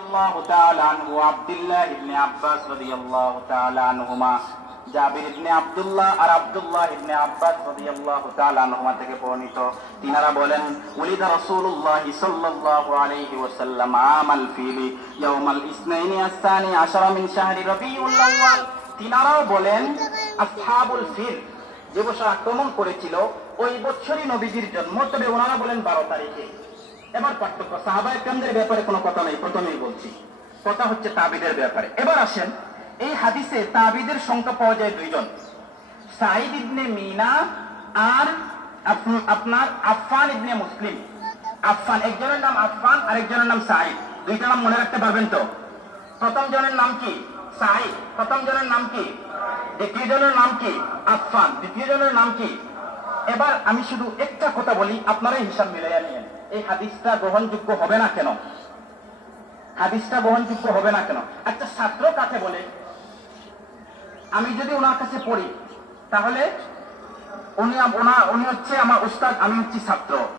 আল্লাহু তাআলা আনহু আব্দুল্লাহ ইবনে আব্বাস রাদিয়াল্লাহু তাআলা আনহুমা জাবির ইবনে আব্দুল্লাহ আর আব্দুল্লাহ ইবনে আব্বাস রাদিয়াল্লাহু তাআলা আনহুমা থেকে বর্ণিত তিনারা বলেন ওলিদা রাসূলুল্লাহ সাল্লাল্লাহু আলাইহি ওয়াসাল্লাম আমাল ফিলি ইয়াউমাল ইসনাইনি আস-সানি আশারা মিন শাহরি রবিউল আউয়াল। তিনারাও বলেন আসহাবুল ফিল যে বছর আক্রমণ করেছিল ওই বছরই নবীজির জন্ম, তবে ওনারা বলেন 12 তারিখে। এবার পার্থক্য সাহাবায়ে কেরামদের ব্যাপারে কোনো কথা নেই, প্রথমেই বলছি, কথা হচ্ছে তাবিদের ব্যাপারে। এবার আসেন, এই হাদিসে তাবিদের সংখ্যা পাওয়া যায় দুইজন, সাঈদ ইবনে মিনা আর আপনার আফফান ইবনে মুসলিম। আফফান, একজনের নাম আফফান আর একজনের নাম সাঈদ। দুইটা নাম মনে রাখতে পারবেন তো? প্রথম জনের নাম কি? সাঈদ। প্রথম জনের নাম কি? দ্বিতীয় জনের নাম কি? আফফান। দ্বিতীয় জনের নাম কি? এবার আমি শুধু একটা কথা বলি, আপনারাই হিসাব মিলাইয়া নিয়েন। এই হাদিসটা গ্রহণযোগ্য হবে না কেন? হাদিসটা গ্রহণযোগ্য হবে না কেন? একটা ছাত্র কাকে বলে? আমি যদি ওনার কাছে পড়ি তাহলে উনি হচ্ছে আমার উস্তাদ, আমি হচ্ছি ছাত্র।